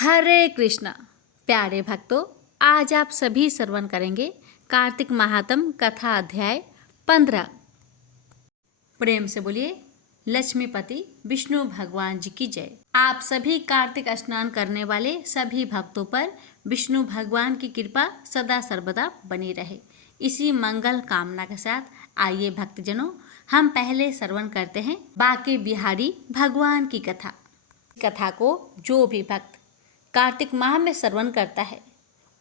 हरे कृष्णा। प्यारे भक्तों, आज आप सभी श्रवण करेंगे कार्तिक महात्म कथा अध्याय 15। प्रेम से बोलिए लक्ष्मीपति विष्णु भगवान जी की जय। आप सभी कार्तिक स्नान करने वाले सभी भक्तों पर विष्णु भगवान की कृपा सदा सर्वदा बनी रहे, इसी मंगल कामना के साथ आइए भक्तजनों, हम पहले श्रवण करते हैं बाके बिहारी भगवान की कथा को जो भी भक्त कार्तिक माह में श्रवण करता है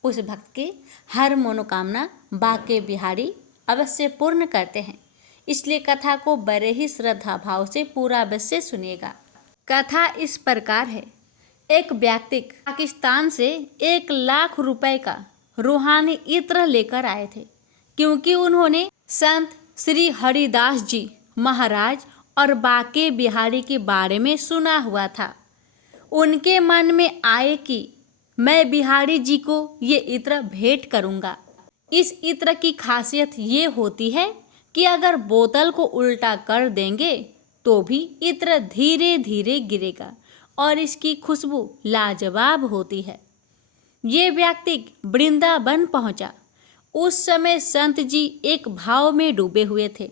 उस भक्त के हर मनोकामना बाके बिहारी अवश्य पूर्ण करते हैं। इसलिए कथा को बड़े ही श्रद्धा भाव से पूरा अवश्य सुनिएगा। कथा इस प्रकार है। एक व्यक्ति पाकिस्तान से 1,00,000 रुपए का रूहानी इत्र लेकर आए थे, क्योंकि उन्होंने संत श्री हरिदास जी महाराज और बाके बिहारी के बारे में सुना हुआ था। उनके मन में आए कि मैं बिहारी जी को ये इत्र भेंट करूंगा। इस इत्र की खासियत ये होती है कि अगर बोतल को उल्टा कर देंगे तो भी इत्र धीरे धीरे गिरेगा और इसकी खुशबू लाजवाब होती है। ये व्यक्ति वृंदावन पहुंचा। उस समय संत जी एक भाव में डूबे हुए थे।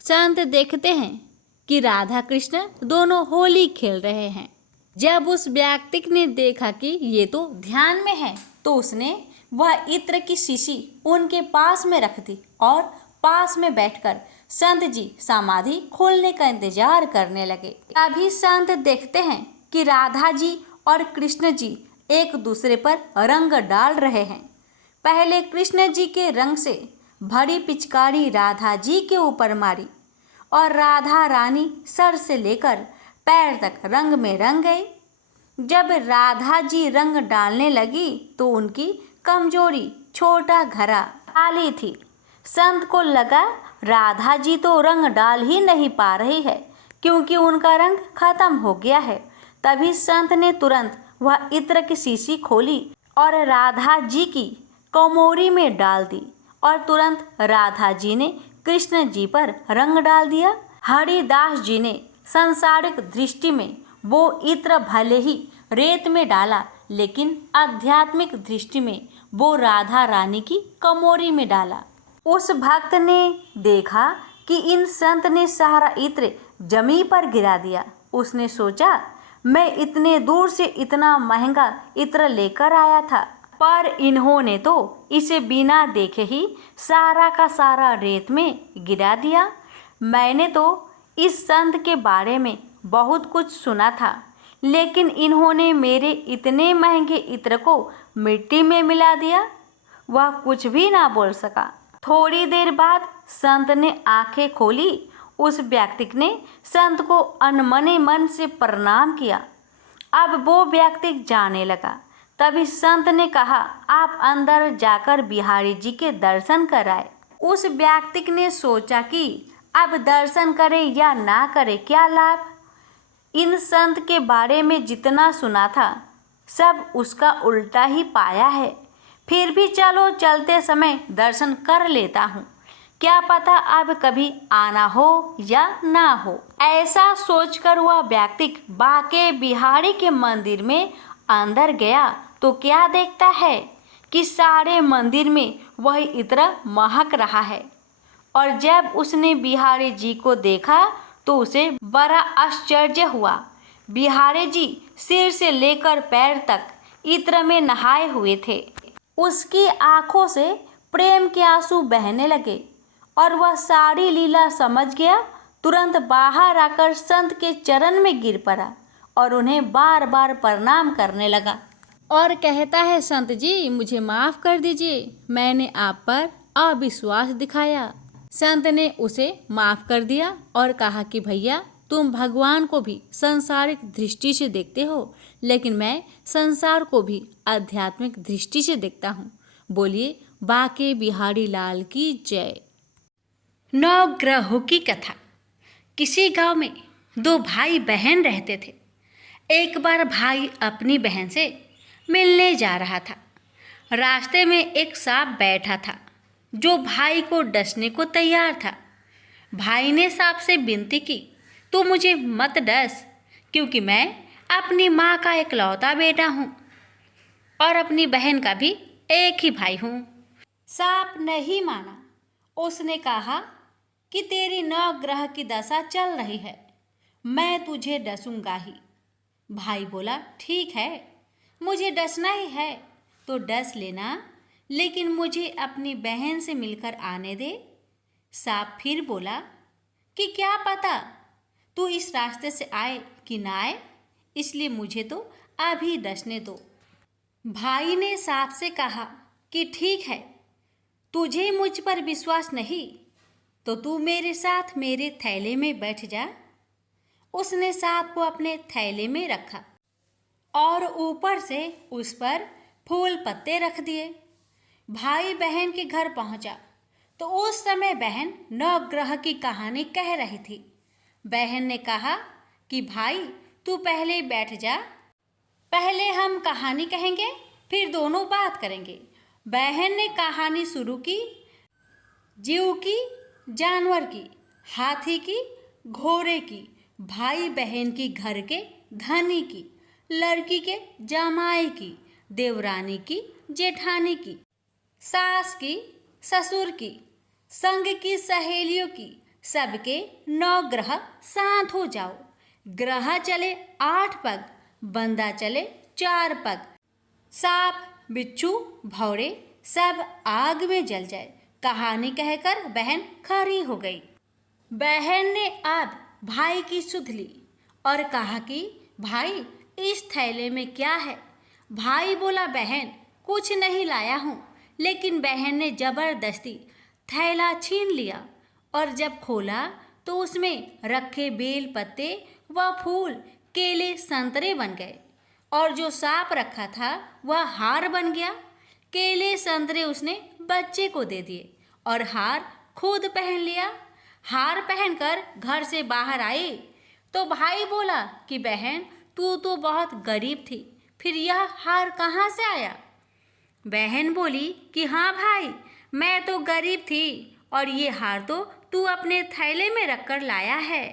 संत देखते हैं कि राधा कृष्ण दोनों होली खेल रहे हैं। जब उस व्यक्ति ने देखा कि ये तो ध्यान में है, तो उसने वह इत्र की शीशी उनके पास में रख दी और पास में बैठकर संत जी समाधि खोलने का इंतजार करने लगे। अभी संत देखते हैं कि राधा जी और कृष्ण जी एक दूसरे पर रंग डाल रहे हैं। पहले कृष्ण जी के रंग से भरी पिचकारी राधा जी के ऊपर मारी और राधा रानी सर से लेकर पैर तक रंग में रंग गई। जब राधा जी रंग डालने लगी तो उनकी कमजोरी छोटा घड़ा खाली थी। संत को लगा राधा जी तो रंग डाल ही नहीं पा रही है, क्योंकि उनका रंग खत्म हो गया है। तभी संत ने तुरंत वह इत्र की शीशी खोली और राधा जी की कमोरी में डाल दी और तुरंत राधा जी ने कृष्ण जी पर रंग डाल दिया। हरिदास जी ने सांसारिक दृष्टि में वो इत्र भले ही रेत में डाला, लेकिन आध्यात्मिक दृष्टि में वो राधा रानी की कमोरी में डाला। उस भक्त ने देखा कि इन संत ने सारा इत्र जमी पर गिरा दिया। उसने सोचा, मैं इतने दूर से इतना महंगा इत्र लेकर आया था, पर इन्होंने तो इसे बिना देखे ही सारा का सारा रेत में गिरा दिया। मैंने तो इस संत के बारे में बहुत कुछ सुना था, लेकिन इन्होंने मेरे इतने महंगे इत्र को मिट्टी में मिला दिया। वह कुछ भी ना बोल सका। थोड़ी देर बाद संत ने आंखें खोली। उस व्यक्ति ने संत को अनमने मन से प्रणाम किया। अब वो व्यक्ति जाने लगा। तभी संत ने कहा, आप अंदर जाकर बिहारी जी के दर्शन कराए। उस व्यक्ति ने सोचा कि अब दर्शन करे या ना करे क्या लाभ। इन संत के बारे में जितना सुना था सब उसका उल्टा ही पाया है। फिर भी चलो चलते समय दर्शन कर लेता हूँ, क्या पता अब कभी आना हो या ना हो। ऐसा सोचकर वह व्यक्ति बाके बिहारी के मंदिर में अंदर गया तो क्या देखता है कि सारे मंदिर में वही इत्र महक रहा है। और जब उसने बिहारी जी को देखा तो उसे बड़ा आश्चर्य हुआ। बिहारी जी सिर से लेकर पैर तक इत्र में नहाए हुए थे। उसकी आंखों से प्रेम के आंसू बहने लगे और वह सारी लीला समझ गया। तुरंत बाहर आकर संत के चरण में गिर पड़ा और उन्हें बार बार प्रणाम करने लगा और कहता है, संत जी मुझे माफ़ कर दीजिए, मैंने आप पर अविश्वास दिखाया। संत ने उसे माफ़ कर दिया और कहा कि भैया, तुम भगवान को भी सांसारिक दृष्टि से देखते हो, लेकिन मैं संसार को भी आध्यात्मिक दृष्टि से देखता हूँ। बोलिए बाके बिहारी लाल की जय। नवग्रहों की कथा। किसी गांव में 2 भाई बहन रहते थे। एक बार भाई अपनी बहन से मिलने जा रहा था। रास्ते में एक सांप बैठा था जो भाई को डसने को तैयार था। भाई ने सांप से विनती की, तू मुझे मत डस, क्योंकि मैं अपनी माँ का इकलौता बेटा हूँ और अपनी बहन का भी एक ही भाई हूँ। सांप नहीं माना। उसने कहा कि तेरी 9 ग्रह की दशा चल रही है, मैं तुझे डसूंगा ही। भाई बोला, ठीक है, मुझे डसना ही है तो डस लेना, लेकिन मुझे अपनी बहन से मिलकर आने दे। सांप फिर बोला कि क्या पता तू इस रास्ते से आए कि ना आए, इसलिए मुझे तो अभी डसने दो। भाई ने सांप से कहा कि ठीक है, तुझे मुझ पर विश्वास नहीं तो तू मेरे साथ मेरे थैले में बैठ जा। उसने सांप को अपने थैले में रखा और ऊपर से उस पर फूल पत्ते रख दिए। भाई बहन के घर पहुंचा तो उस समय बहन 9 ग्रह की कहानी कह रही थी। बहन ने कहा कि भाई तू पहले बैठ जा, पहले हम कहानी कहेंगे फिर दोनों बात करेंगे। बहन ने कहानी शुरू की। जीव की, जानवर की, हाथी की, घोड़े की, भाई बहन की, घर के धनी की, लड़की के जमाई की, देवरानी की, जेठानी की, सास की, ससुर की, संग की सहेलियों की, सबके 9 ग्रह साथ हो जाओ। ग्रह चले 8 पग, बंदा चले 4 पग, सांप, बिच्छू, भौरे सब आग में जल जाए। कहानी कहकर बहन खड़ी हो गई। बहन ने अब भाई की सुध ली और कहा कि भाई इस थैले में क्या है। भाई बोला, बहन कुछ नहीं लाया हूँ। लेकिन बहन ने जबरदस्ती थैला छीन लिया और जब खोला तो उसमें रखे बेल पत्ते व फूल केले संतरे बन गए और जो सांप रखा था वह हार बन गया। केले संतरे उसने बच्चे को दे दिए और हार खुद पहन लिया। हार पहनकर घर से बाहर आई तो भाई बोला कि बहन तू तो बहुत गरीब थी, फिर यह हार कहाँ से आया। बहन बोली कि हाँ भाई, मैं तो गरीब थी और ये हार तो तू अपने थैले में रखकर लाया है।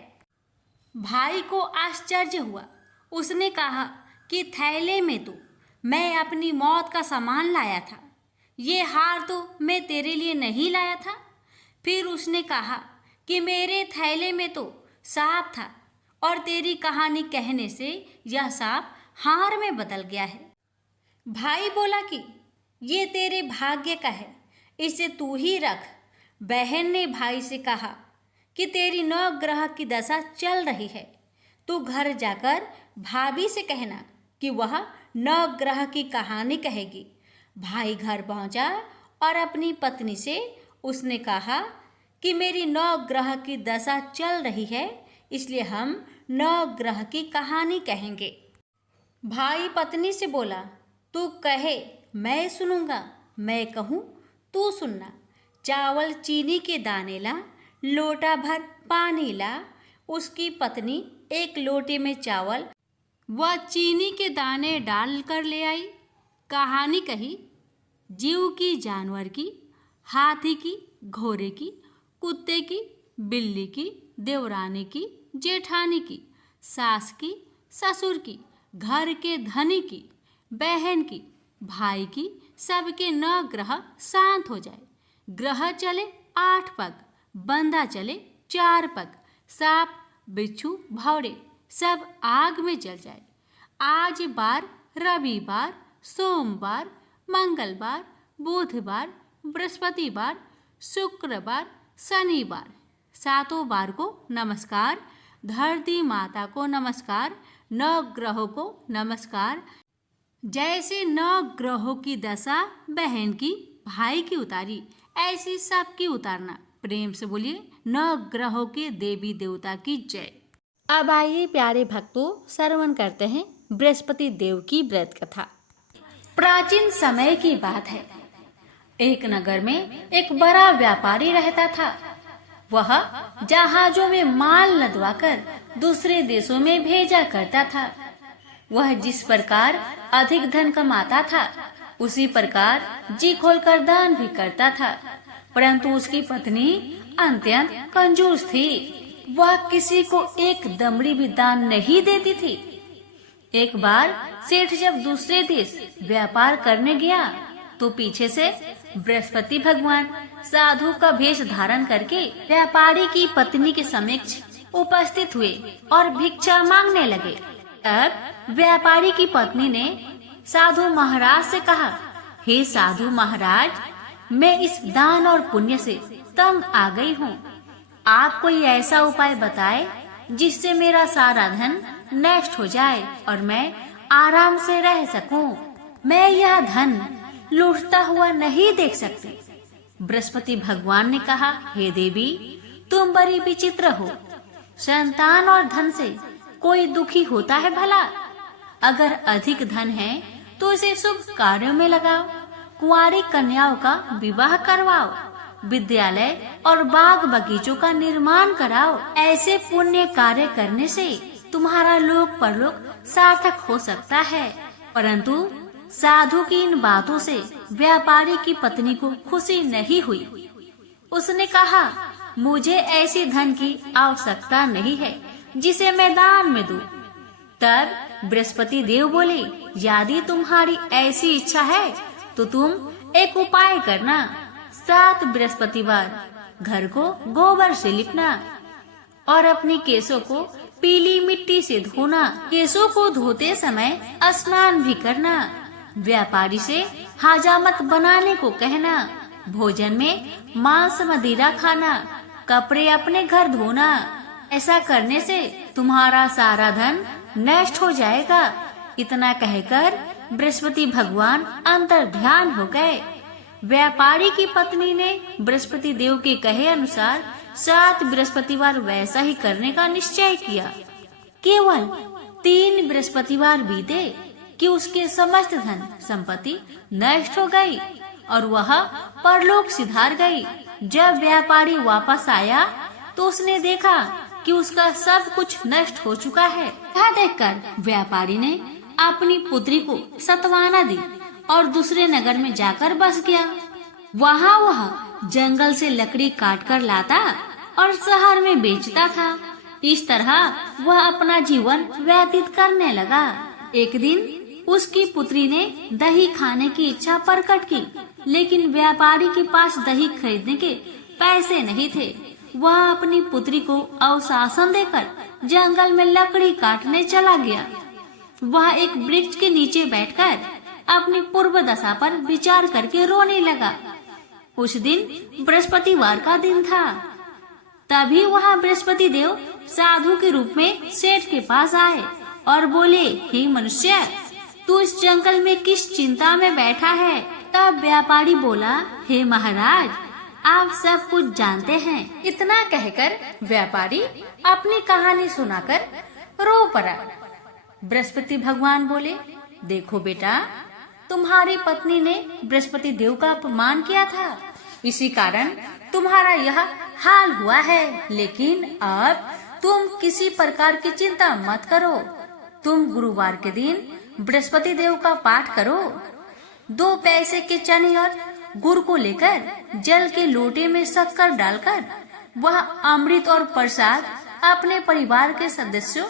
भाई को आश्चर्य हुआ। उसने कहा कि थैले में तो मैं अपनी मौत का सामान लाया था, ये हार तो मैं तेरे लिए नहीं लाया था। फिर उसने कहा कि मेरे थैले में तो सांप था और तेरी कहानी कहने से यह सांप हार में बदल गया है। भाई बोला कि ये तेरे भाग्य का है, इसे तू ही रख। बहन ने भाई से कहा कि तेरी 9 ग्रह की दशा चल रही है, तू घर जाकर भाभी से कहना कि वह 9 ग्रह की कहानी कहेगी। भाई घर पहुंचा और अपनी पत्नी से उसने कहा कि मेरी 9 ग्रह की दशा चल रही है, इसलिए हम 9 ग्रह की कहानी कहेंगे। भाई पत्नी से बोला, तू कहे मैं सुनूंगा, मैं कहूँ तू सुनना। चावल चीनी के दाने ला, लोटा भर पानी ला। उसकी पत्नी एक लोटे में चावल व चीनी के दाने डाल कर ले आई। कहानी कही। जीव की, जानवर की, हाथी की, घोड़े की, कुत्ते की, बिल्ली की, देवरानी की, जेठानी की, सास की, ससुर की, घर के धनी की, बहन की, भाई की, सबके 9 ग्रह शांत हो जाए। ग्रह चले 8 पग, बंदा चले 4 पग, सांप, बिच्छू, भौरे सब आग में जल जाए। आज बार, रविवार, सोमवार, मंगलवार, बुधवार, बृहस्पतिवार, शुक्रवार, शनिवार, 7 बार को नमस्कार। धरती माता को नमस्कार। 9 ग्रहों को नमस्कार। जैसे 9 ग्रहों की दशा बहन की, भाई की उतारी, ऐसी सबकी उतारना। प्रेम से बोलिए 9 ग्रहों के देवी देवता की जय। अब आइए प्यारे भक्तों, श्रवण करते हैं बृहस्पति देव की व्रत कथा। प्राचीन समय की बात है। एक नगर में एक बड़ा व्यापारी रहता था। वह जहाजों में माल लदवाकर दूसरे देशों में भेजा करता था। वह जिस प्रकार अधिक धन कमाता था, उसी प्रकार जी खोलकर दान भी करता था। परंतु उसकी पत्नी अत्यंत कंजूस थी। वह किसी को एक दमड़ी भी दान नहीं देती थी। एक बार सेठ जब दूसरे देश व्यापार करने गया तो पीछे से बृहस्पति भगवान साधु का वेश धारण करके व्यापारी की पत्नी के समक्ष उपस्थित हुए और भिक्षा मांगने लगे। अब व्यापारी की पत्नी ने साधु महाराज से कहा, हे साधु महाराज, मैं इस दान और पुण्य से तंग आ गई हूँ। आप कोई ऐसा उपाय बताए जिससे मेरा सारा धन नष्ट हो जाए और मैं आराम से रह सकूं। मैं यह धन लूटता हुआ नहीं देख सकती। बृहस्पति भगवान ने कहा, हे देवी, तुम बड़ी विचित्र हो। संतान और धन से कोई दुखी होता है भला? अगर अधिक धन है तो इसे शुभ कार्यों में लगाओ, कुंवारी कन्याओं का विवाह करवाओ, विद्यालय और बाग बगीचों का निर्माण कराओ। ऐसे पुण्य कार्य करने से तुम्हारा लोक परलोक सार्थक हो सकता है। परंतु साधु की इन बातों से व्यापारी की पत्नी को खुशी नहीं हुई। उसने कहा, मुझे ऐसी धन की आवश्यकता नहीं है जिसे मैं दान में दूं। तब बृहस्पति देव बोले, यदि तुम्हारी ऐसी इच्छा है तो तुम एक उपाय करना। 7 बृहस्पतिवार घर को गोबर से लिपना और अपने केसों को पीली मिट्टी से धोना। केसों को धोते समय स्नान भी करना। व्यापारी से हजामत बनाने को कहना। भोजन में मांस मदिरा खाना। कपड़े अपने घर धोना। ऐसा करने से तुम्हारा सारा धन नष्ट हो जाएगा। इतना कहकर बृहस्पति भगवान अंतर ध्यान हो गए। व्यापारी की पत्नी ने बृहस्पति देव के कहे अनुसार 7 बृहस्पतिवार वैसा ही करने का निश्चय किया। केवल 3 बृहस्पतिवार बीते कि उसके समस्त धन संपत्ति नष्ट हो गई और वह परलोक सिधार गई। जब व्यापारी वापस आया तो उसने देखा कि उसका सब कुछ नष्ट हो चुका है। यह देखकर व्यापारी ने अपनी पुत्री को सत्वाना दी और दूसरे नगर में जाकर बस गया। वहाँ वह जंगल से लकड़ी काट कर लाता और शहर में बेचता था। इस तरह वह अपना जीवन व्यतीत करने लगा। एक दिन उसकी पुत्री ने दही खाने की इच्छा प्रकट की, लेकिन व्यापारी के पास दही खरीदने के पैसे नहीं थे। वह अपनी पुत्री को अवशासन देकर जंगल में लकड़ी काटने चला गया। वह एक वृक्ष के नीचे बैठकर अपनी पूर्व दशा पर विचार करके रोने लगा। उस दिन बृहस्पतिवार का दिन था। तभी वहाँ बृहस्पति देव साधु के रूप में सेठ के पास आए और बोले, हे मनुष्य, तू इस जंगल में किस चिंता में बैठा है? तब व्यापारी बोला, हे महाराज, आप सब कुछ जानते हैं। इतना कहकर व्यापारी अपनी कहानी सुनाकर रो पड़ा। बृहस्पति भगवान बोले, देखो बेटा, तुम्हारी पत्नी ने बृहस्पति देव का अपमान किया था, इसी कारण तुम्हारा यह हाल हुआ है। लेकिन अब तुम किसी प्रकार की चिंता मत करो। तुम गुरुवार के दिन बृहस्पति देव का पाठ करो। 2 पैसे के चने और गुड़ को लेकर जल के लोटे में शक्कर डालकर वह अमृत और प्रसाद अपने परिवार के सदस्यों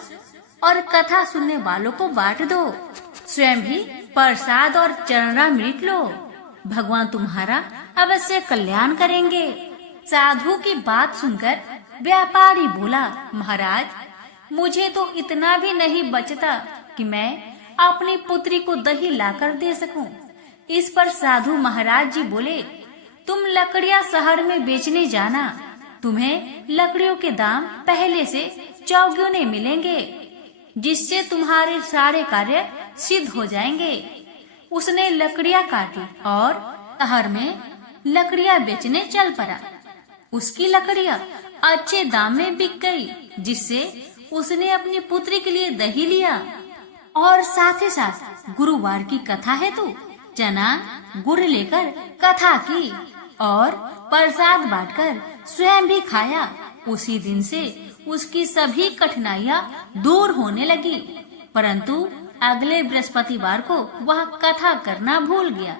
और कथा सुनने वालों को बांट दो। स्वयं भी प्रसाद और चरणामृत लो। भगवान तुम्हारा अवश्य कल्याण करेंगे। साधु की बात सुनकर व्यापारी बोला, महाराज, मुझे तो इतना भी नहीं बचता कि मैं अपनी पुत्री को दही लाकर दे सकूं। इस पर साधु महाराज जी बोले, तुम लकड़ियां शहर में बेचने जाना। तुम्हें लकड़ियों के दाम पहले से चौगुने मिलेंगे, जिससे तुम्हारे सारे कार्य सिद्ध हो जाएंगे। उसने लकड़ियां काटी और शहर में लकड़ियां बेचने चल पड़ा। उसकी लकड़ियां अच्छे दाम में बिक गई, जिससे उसने अपनी पुत्री के लिए दही लिया और साथ ही साथ गुरुवार की कथा हेतु चना गुड़ लेकर कथा की और प्रसाद बांटकर स्वयं भी खाया। उसी दिन से उसकी सभी कठिनाइयां दूर होने लगी, परंतु अगले बृहस्पतिवार को वह कथा करना भूल गया।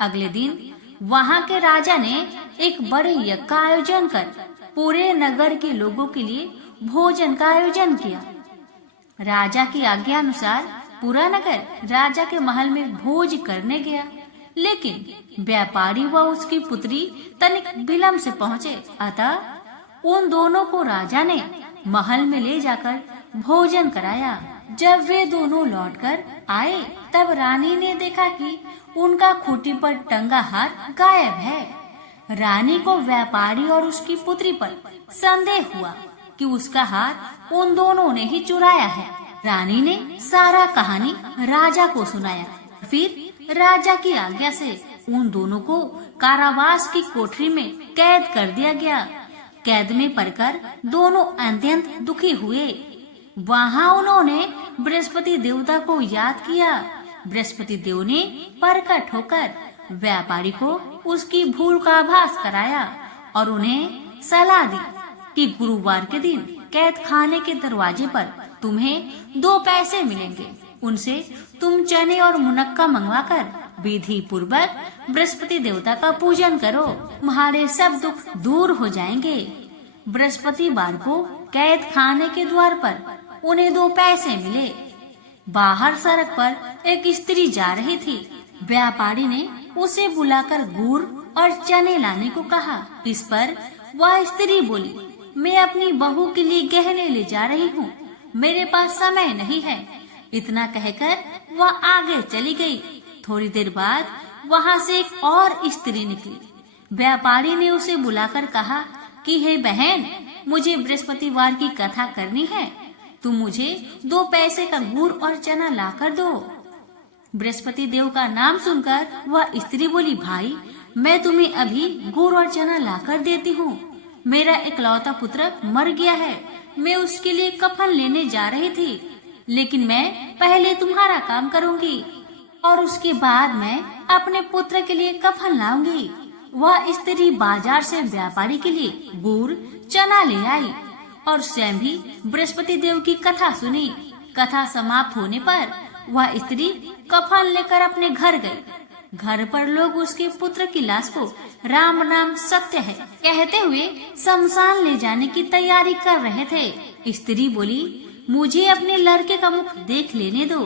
अगले दिन वहाँ के राजा ने एक बड़े यज्ञ का आयोजन कर पूरे नगर के लोगों के लिए भोजन का आयोजन किया। राजा की आज्ञा अनुसार पूरा नगर राजा के महल में भोज करने गया, लेकिन व्यापारी व उसकी पुत्री तनिक विलंब से पहुँचे। अतः उन दोनों को राजा ने महल में ले जाकर भोजन कराया। जब वे दोनों लौटकर आए, तब रानी ने देखा कि उनका खूंटी पर टंगा हार गायब है। रानी को व्यापारी और उसकी पुत्री पर संदेह हुआ कि उसका हार उन दोनों ने ही चुराया है। रानी ने सारा कहानी राजा को सुनाया। फिर राजा की आज्ञा से उन दोनों को कारावास की कोठरी में कैद कर दिया गया। कैद में पड़कर दोनों अत्यंत दुखी हुए। वहाँ उन्होंने बृहस्पति देवता को याद किया। बृहस्पति देव ने प्रकट होकर व्यापारी को उसकी भूल का आभास कराया और उन्हें सलाह दी कि गुरुवार के दिन कैद खाने के दरवाजे पर तुम्हें 2 पैसे मिलेंगे। उनसे तुम चने और मुनक्का मंगवाकर विधि पूर्वक बृहस्पति देवता का पूजन करो, तुम्हारे सब दुख दूर हो जाएंगे। बृहस्पतिवार को कैद खाने के द्वार पर उन्हें 2 पैसे मिले। बाहर सड़क पर एक स्त्री जा रही थी। व्यापारी ने उसे बुलाकर गुड़ और चने लाने को कहा। इस पर वह स्त्री बोली, मैं अपनी बहू के लिए गहने ले जा रही हूँ, मेरे पास समय नहीं है। इतना कहकर वह आगे चली गई। थोड़ी देर बाद वहाँ से एक और स्त्री निकली। व्यापारी ने उसे बुलाकर कहा कि हे बहन, मुझे बृहस्पतिवार की कथा करनी है, तुम मुझे 2 पैसे का गुड़ और चना लाकर दो। बृहस्पति देव का नाम सुनकर वह स्त्री बोली, भाई मैं तुम्हें अभी गुड़ और चना लाकर देती हूँ। मेरा इकलौता पुत्र मर गया है, मैं उसके लिए कफन लेने जा रही थी, लेकिन मैं पहले तुम्हारा काम करूँगी और उसके बाद मैं अपने पुत्र के लिए कफन लाऊंगी। वह स्त्री बाजार से व्यापारी के लिए गुड़ चना ले आई और स्वयं भी बृहस्पति देव की कथा सुनी। कथा समाप्त होने पर वह स्त्री कफन लेकर अपने घर गई। घर पर लोग उसके पुत्र की लाश को राम नाम सत्य है कहते हुए शमशान ले जाने की तैयारी कर रहे थे। स्त्री बोली, मुझे अपने लड़के का मुख देख लेने दो।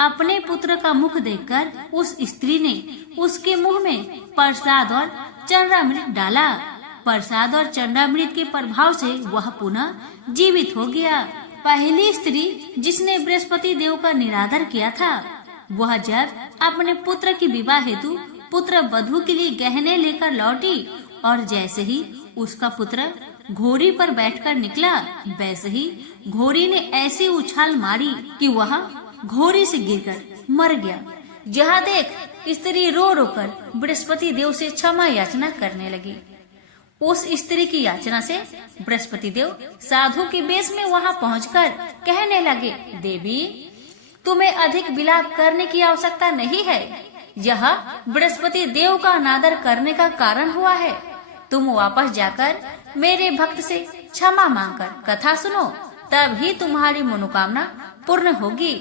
अपने पुत्र का मुख देखकर उस स्त्री ने उसके मुंह में प्रसाद और चंद्रामृत डाला। प्रसाद और चंद्रामृत के प्रभाव से वह पुनः जीवित हो गया। पहली स्त्री जिसने बृहस्पति देव का निरादर किया था, वह जब अपने पुत्र की विवाह हेतु पुत्र वधू के लिए गहने लेकर लौटी और जैसे ही उसका पुत्र घोड़ी पर बैठकर निकला, वैसे ही घोड़ी ने ऐसी उछाल मारी कि वह घोड़ी से गिरकर मर गया। जहाँ देख स्त्री रो रो कर बृहस्पति देव से क्षमा याचना करने लगी। उस स्त्री की याचना से बृहस्पति देव साधु के वेश में वहाँ पहुंचकर कहने लगे, देवी तुम्हें अधिक विलाप करने की आवश्यकता नहीं है। यह बृहस्पति देव का अनादर करने का कारण हुआ है। तुम वापस जाकर मेरे भक्त से क्षमा मांगकर कथा सुनो, तब ही तुम्हारी मनोकामना पूर्ण होगी।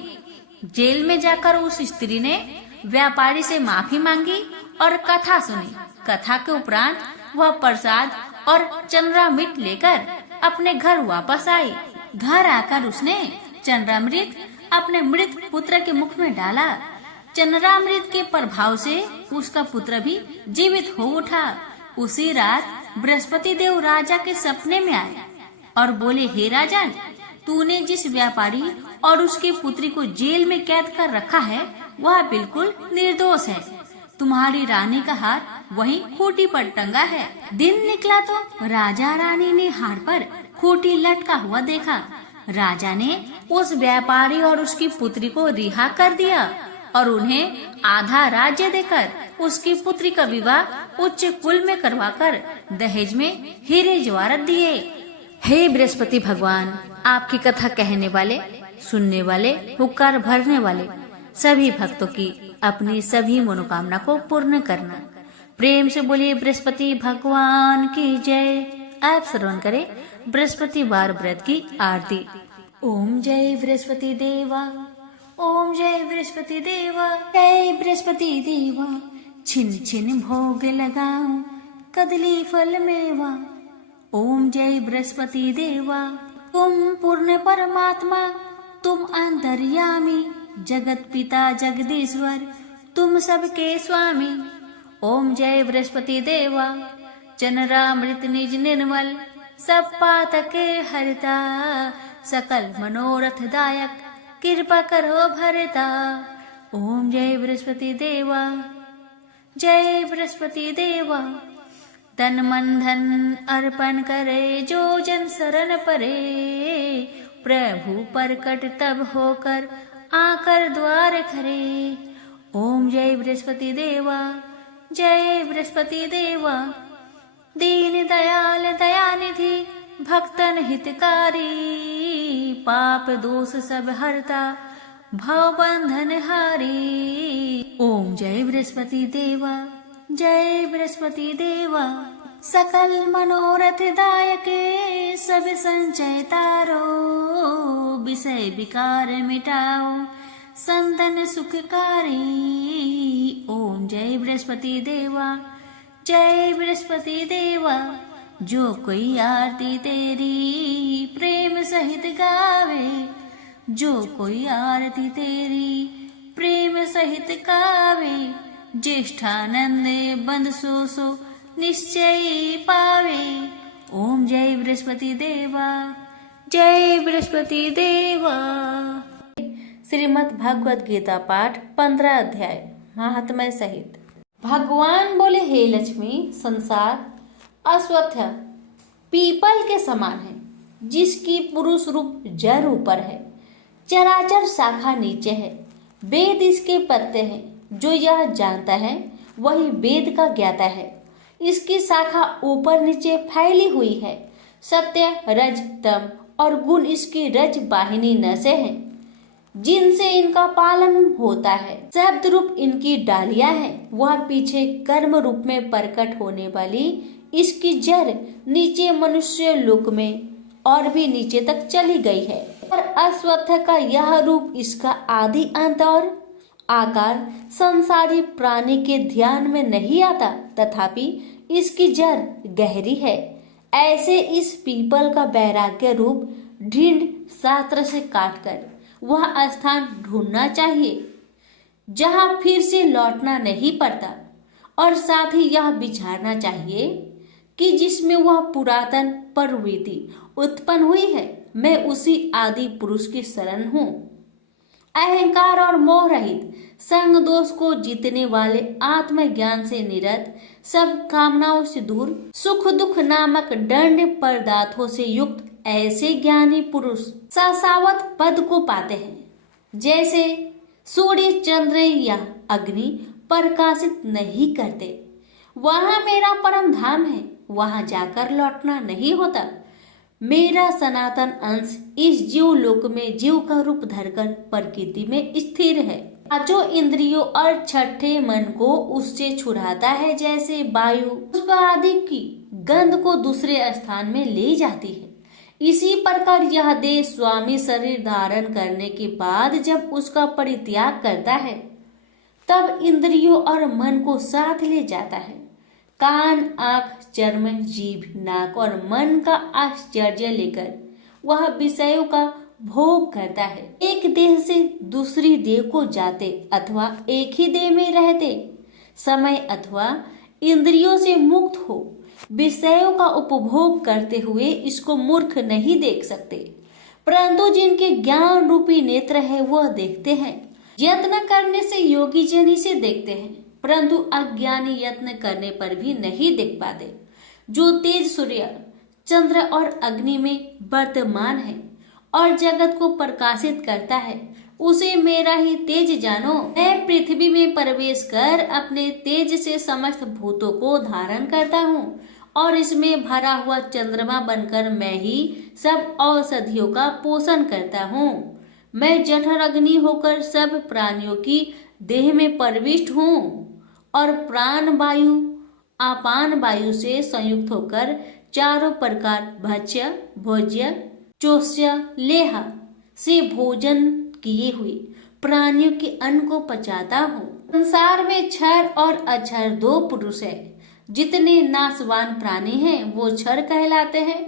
जेल में जाकर उस स्त्री ने व्यापारी से माफी मांगी और कथा सुनी। कथा के उपरांत वह प्रसाद और चंद्रामृत लेकर अपने घर वापस आई। घर आकर उसने चंद्रामृत अपने मृत पुत्र के मुख में डाला। चंद्रामृत के प्रभाव से उसका पुत्र भी जीवित हो उठा। उसी रात बृहस्पति देव राजा के सपने में आए और बोले, हे राजन, तूने जिस व्यापारी और उसकी पुत्री को जेल में कैद कर रखा है वह बिल्कुल निर्दोष है। तुम्हारी रानी का हार वहीं खूंटी पर टंगा है। दिन निकला तो राजा रानी ने हार पर खूंटी लटका हुआ देखा। राजा ने उस व्यापारी और उसकी पुत्री को रिहा कर दिया और उन्हें आधा राज्य देकर उसकी पुत्री का विवाह उच्च कुल में करवाकर दहेज में हीरे जवाहरात दिए। हे बृहस्पति भगवान, आपकी कथा कहने वाले, सुनने वाले, हुक्कार भरने वाले सभी भक्तों की अपनी सभी मनोकामना को पूर्ण करना। प्रेम से बोलिए बृहस्पति भगवान की जय। आप श्रवण करें बृहस्पतिवार व्रत की आरती। ओम जय बृहस्पति देवा, ओम जय बृहस्पति देवा, जय बृहस्पति देवा। छिन छिन भोग लगाऊं कदली फल मेवा। ओम जय बृहस्पति देवा, तुम पूर्ण परमात्मा, तुम अंतर्यामी, जगत पिता जगदीश्वर तुम सबके स्वामी। ओम जय बृहस्पति देवा चनरामृत निज निर्मल सब पातके हरता। सकल मनोरथ दायक कृपा करो भरता। ओम जय बृहस्पति देवा जय बृहस्पति देवा। तन मन धन अर्पण करे जो जन शरण परे। प्रभु प्रकट तब होकर आकर द्वार खरे। ओम जय बृहस्पति देवा जय बृहस्पति देवा। दीन दयाल दयानिधि भक्तन हितकारी। पाप दोष सब हरता भव बंधन हारी। ओम जय बृहस्पति देवा जय बृहस्पति देवा। सकल मनोरथ दायके सब संचय तारो। विषय विकार मिटाओ संतन सुखकारी। ओम जय बृहस्पति देवा जय बृहस्पति देवा। जो कोई आरती तेरी प्रेम सहित गावे। जो कोई आरती तेरी प्रेम सहित गावे। ज्येष्ठानंद बंद सो निश्चय पावे। ओम जय बृहस्पति देवा जय बृहस्पति देवा। श्रीमद् भागवत गीता पाठ 15 अध्याय महात्म्य सहित। भगवान बोले, हे लक्ष्मी, संसार अश्वत्थ पीपल के समान है, जिसकी पुरुष रूप जड़ ऊपर है, चराचर शाखा नीचे है। वेद इसके पत्ते हैं। जो यह जानता है वही वेद का ज्ञाता है। इसकी शाखा ऊपर नीचे फैली हुई है। सत्य रज तम और गुण इसकी रज वाहिनी नसें हैं, जिनसे इनका पालन होता है। शब्द रूप इनकी डालियां हैं। वह पीछे कर्म रूप में प्रकट होने वाली इसकी जड़ नीचे मनुष्य लोक में और भी नीचे तक चली गई है। और अश्वत्थ का यह रूप इसका आदि अंत और आकार संसारी प्राणी के ध्यान में नहीं आता, तथापि इसकी जड़ गहरी है। ऐसे इस पीपल का वैराग्य रूप ढींड शास्त्र से काटकर वह स्थान ढूंढना चाहिए जहां फिर से लौटना नहीं पड़ता। और साथ ही यह विचारना चाहिए कि जिसमें वह पुरातन प्रवृत्ति उत्पन्न हुई है, मैं उसी आदि पुरुष की शरण हूँ। अहंकार और मोह रहित, संग दोष को जीतने वाले, आत्मज्ञान से निरत, सब कामनाओं से दूर, सुख दुख नामक दंड पदार्थों से युक्त ऐसे ज्ञानी पुरुष शाश्वत पद को पाते हैं। जैसे सूर्य चंद्र या अग्नि प्रकाशित नहीं करते, वहां मेरा परम धाम है, वहां जाकर लौटना नहीं होता। मेरा सनातन अंश इस जीव लोक में जीव का रूप धरकर प्रकृति में स्थिर है। पांचों इंद्रियों और छठे मन को उससे छुड़ाता है, जैसे वायु पुष्प आदि की गंध को दूसरे स्थान में ले जाती है। इसी प्रकार यह देह स्वामी शरीर धारण करने के बाद जब उसका परित्याग करता है, तब इंद्रियों और मन को साथ ले जाता है। कान, आंख, चर्म, जीभ, नाक और मन का आश्चर्य लेकर वह विषयों का भोग करता है। एक देह से दूसरी देह को जाते अथवा एक ही देह में रहते समय अथवा इंद्रियों से मुक्त हो विषयों का उपभोग करते हुए इसको मूर्ख नहीं देख सकते, परंतु जिनके ज्ञान रूपी नेत्र है वह देखते हैं। यत्न करने से योगी जन इसे देखते हैं, परंतु अज्ञानी यत्न करने पर भी नहीं देख पाते। जो तेज सूर्य, चंद्र और अग्नि में वर्तमान है और जगत को प्रकाशित करता है, उसे मेरा ही तेज जानो। मैं पृथ्वी में प्रवेश कर अपने तेज से समस्त भूतों को धारण करता हूँ और इसमें भरा हुआ चंद्रमा बनकर मैं ही सब औषधियों का पोषण करता हूँ। मैं जठर अग्नि होकर सब प्राणियों की देह में प्रविष्ट हूँ और प्राण वायु अपान वायु से संयुक्त होकर चारों प्रकार भक्ष्य, भोज्य, चोष्य, लेह से भोजन किए हुए प्राणियों के अन्न को पचाता हूँ। संसार में क्षर और अक्षर दो पुरुष है। जितने नाशवान प्राणी हैं वो क्षर कहलाते हैं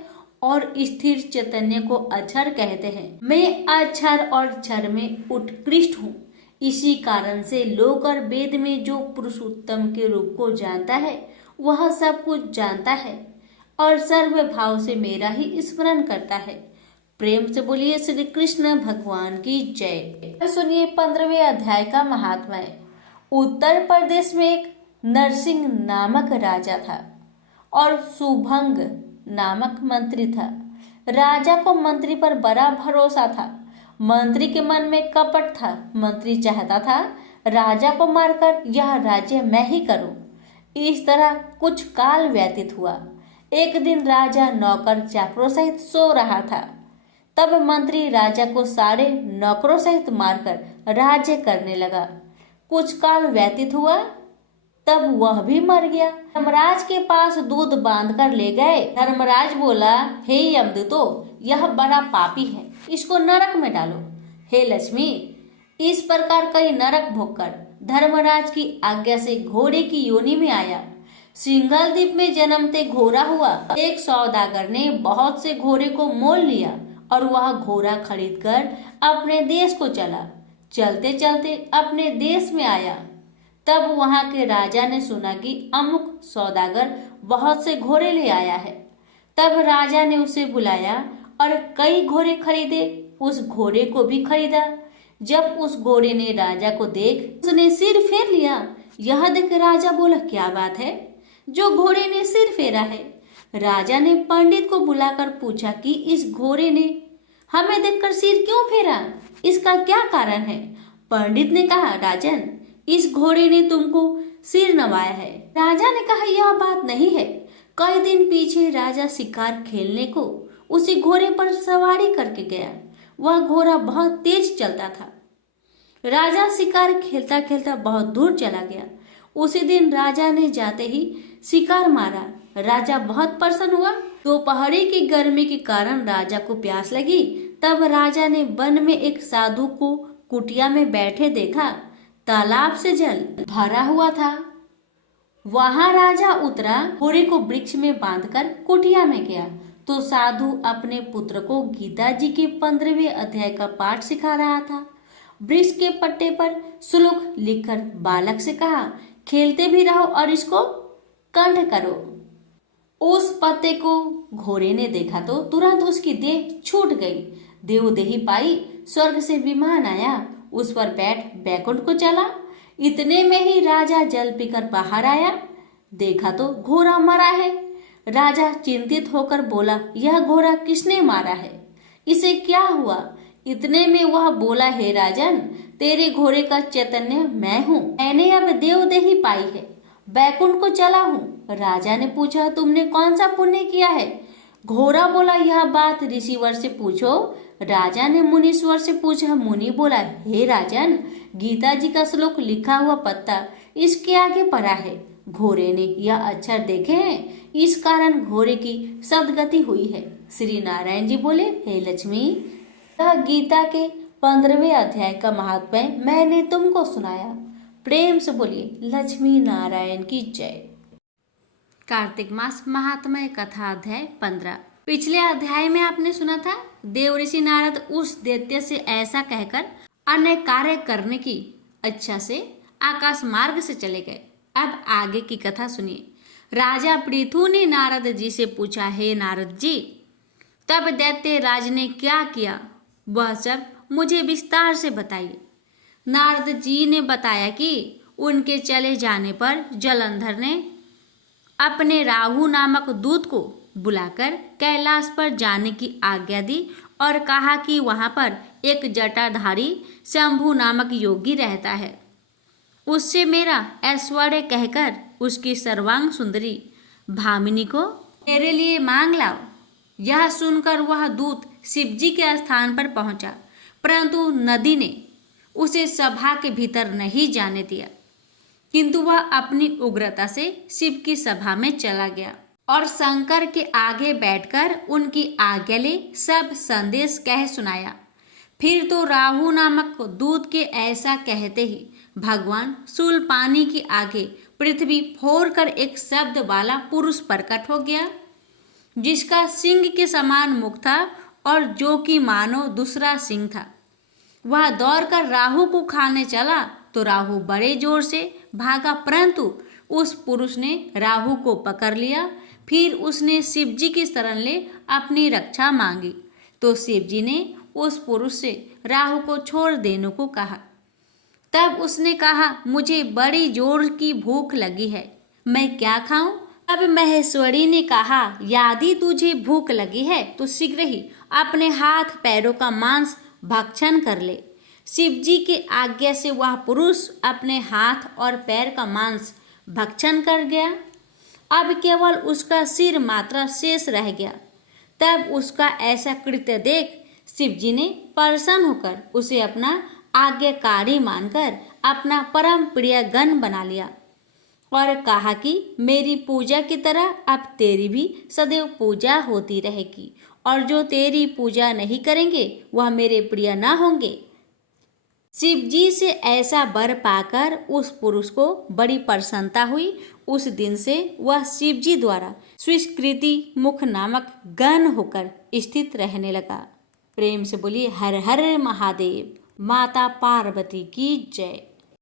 और स्थिर चैतन्य को अक्षर कहते हैं। मैं अक्षर और क्षर में उत्कृष्ट हूँ। इसी कारण से लोक और वेद में जो पुरुषोत्तम के रूप को जानता है वह सब कुछ जानता है और सर्व भाव से मेरा ही स्मरण करता है। प्रेम से बोलिए श्री कृष्ण भगवान की जय। सुनिए 15वें अध्याय का महात्म्य। उत्तर प्रदेश में एक नरसिंह नामक राजा था और सुभंग नामक मंत्री था। राजा को मंत्री पर बड़ा भरोसा था। मंत्री के मन में कपट था। मंत्री चाहता था राजा को मारकर यह राज्य मैं ही करूं। इस तरह कुछ काल व्यतीत हुआ। एक दिन राजा नौकर चाकरों सहित सो रहा था। तब मंत्री राजा को सारे नौकरों सहित मारकर राज्य करने लगा। कुछ काल व्यतीत हुआ, तब वह भी मर गया। धर्मराज के पास दूध बांध कर ले गए। धर्मराज बोला, हे यमदूतो, यह बड़ा पापी है, इसको नरक में डालो। हे लक्ष्मी, इस प्रकार कई नरक भोगकर धर्मराज की आज्ञा से घोड़े की योनि में आया। सिंघल द्वीप में जन्मते घोड़ा हुआ। एक सौदागर ने बहुत से घोड़े को मोल लिया और वह घोड़ा खरीदकर अपने देश को चला। चलते चलते अपने देश में आया। तब वहां के राजा ने सुना कि अमुक सौदागर बहुत से घोड़े ले आया है। तब राजा ने उसे बुलाया और कई घोड़े खरीदे। उस घोड़े को भी खरीदा। जब उस घोड़े ने राजा को देख उसने सिर फेर लिया। यह देख राजा बोला, क्या बात है जो घोड़े ने सिर फेरा है? राजा ने पंडित को बुलाकर पूछा कि इस घोड़े ने हमें देखकर सिर क्यों फेरा, इसका क्या कारण है? पंडित ने कहा, राजन, इस घोड़े ने तुमको सिर नवाया है। राजा ने कहा, यह बात नहीं है। कई दिन पीछे राजा शिकार खेलने को उसी घोड़े पर सवारी करके गया। वह घोड़ा बहुत तेज चलता था। राजा शिकार खेलता खेलता बहुत दूर चला गया। उसी दिन राजा ने जाते ही शिकार मारा। राजा बहुत प्रसन्न हुआ। दोपहरी की गर्मी के कारण राजा को प्यास लगी। तब राजा ने वन में एक साधु को कुटिया में बैठे देखा। तालाब से जल भरा हुआ था। वहां राजा उतरा, घोड़े को वृक्ष में बांधकर कुटिया में गया तो साधु अपने पुत्र को गीता जी के 15वें अध्याय का पाठ सिखा रहा था। वृक्ष के पट्टे पर श्लोक लिखकर बालक से कहा, खेलते भी रहो और इसको कंठ करो। उस पत्ते को घोड़े ने देखा तो तुरंत उसकी देह छूट गई। देवदेही पाई। स्वर्ग से विमान आया, उस पर बैठ बैकुंठ को चला। इतने में ही राजा जल पीकर बाहर आया। देखा तो घोड़ा मरा है। राजा चिंतित होकर बोला, यह घोड़ा किसने मारा है? इसे क्या हुआ? इतने में वह बोला, हे राजन, तेरे घोड़े का चैतन्य मैं हूँ। मैंने अब देवदेही पाई है, बैकुंठ को चला हूँ। राजा ने पूछा, तुमने कौन सा पुण्य किया है? घोड़ा बोला, यह बात ऋषिवर से पूछो। राजा ने मुनीश्वर से पूछा। मुनि बोला, हे राजन, गीता जी का श्लोक लिखा हुआ पत्ता इसके आगे पड़ा है। घोड़े ने यह अक्षर देखे हैं, इस कारण घोड़े की सदगति हुई है। श्री नारायण जी बोले, हे लक्ष्मी, यह गीता के 15वें अध्याय का महात्म्य मैंने तुमको सुनाया। प्रेम से बोलिए लक्ष्मी नारायण की जय। कार्तिक मास महात्म्य कथा अध्याय 15। पिछले अध्याय में आपने सुना था देवऋषि नारद उस दैत्य से ऐसा कहकर अन्य कार्य करने की इच्छा से आकाश मार्ग से चले गए। अब आगे की कथा सुनिए। राजा पृथु ने नारद जी से पूछा, हे नारद जी, तब दैत्य राज ने क्या किया, वह सब मुझे विस्तार से बताइए। नारद जी ने बताया कि उनके चले जाने पर जलंधर ने अपने राहु नामक दूत को बुलाकर कैलाश पर जाने की आज्ञा दी और कहा कि वहां पर एक जटाधारी शंभु नामक योगी रहता है। उससे मेरा ऐश्वर्य कहकर उसकी सर्वांग सुंदरी भामिनी को मेरे लिए मांग लाओ। यह सुनकर वह दूत शिवजी के स्थान पर पहुंचा, परंतु नदी ने उसे सभा के भीतर नहीं जाने दिया, किंतु वह अपनी उग्रता से शिव की सभा में चला गया और शंकर के आगे बैठकर उनकी आज्ञा ले सब संदेश कह सुनाया। फिर तो राहु नामक दूत के ऐसा कहते ही भगवान शूलपाणी के आगे पृथ्वी फोड़ कर एक शब्द वाला पुरुष प्रकट हो गया। जिसका सिंह के समान मुख था और जो कि मानो दूसरा सिंह था। वह दौड़कर राहु को खाने चला तो राहु बड़े जोर से भागा, परंतु उस पुरुष ने राहु को पकड़ लिया। फिर उसने शिव जी की शरण ले अपनी रक्षा मांगी तो शिव जी ने उस पुरुष से राहु को छोड़ देने को कहा। तब उसने कहा, मुझे बड़ी जोर की भूख लगी है, मैं क्या खाऊं? तब महेश्वरी ने कहा, यदि तुझे भूख लगी है तो शीघ्र ही अपने हाथ पैरों का मांस भक्षण कर ले। शिव जी के आज्ञा से वह पुरुष अपने हाथ और पैर का मांस भक्षण कर गया। अब केवल उसका सिर मात्र शेष रह गया। तब उसका ऐसा कृत्य देख शिव जी ने प्रसन्न होकर उसे अपना आज्ञाकारी मानकर अपना परम प्रिय गण बना लिया और कहा कि मेरी पूजा की तरह अब तेरी भी सदैव पूजा होती रहेगी और जो तेरी पूजा नहीं करेंगे वह मेरे प्रिय न होंगे। शिव जी से ऐसा वर पाकर उस पुरुष को बड़ी प्रसन्नता हुई। उस दिन से वह शिव जी द्वारा स्वीकृति मुख नामक गण होकर स्थित रहने लगा। प्रेम से बोलिए हर हर महादेव। माता पार्वती की जय।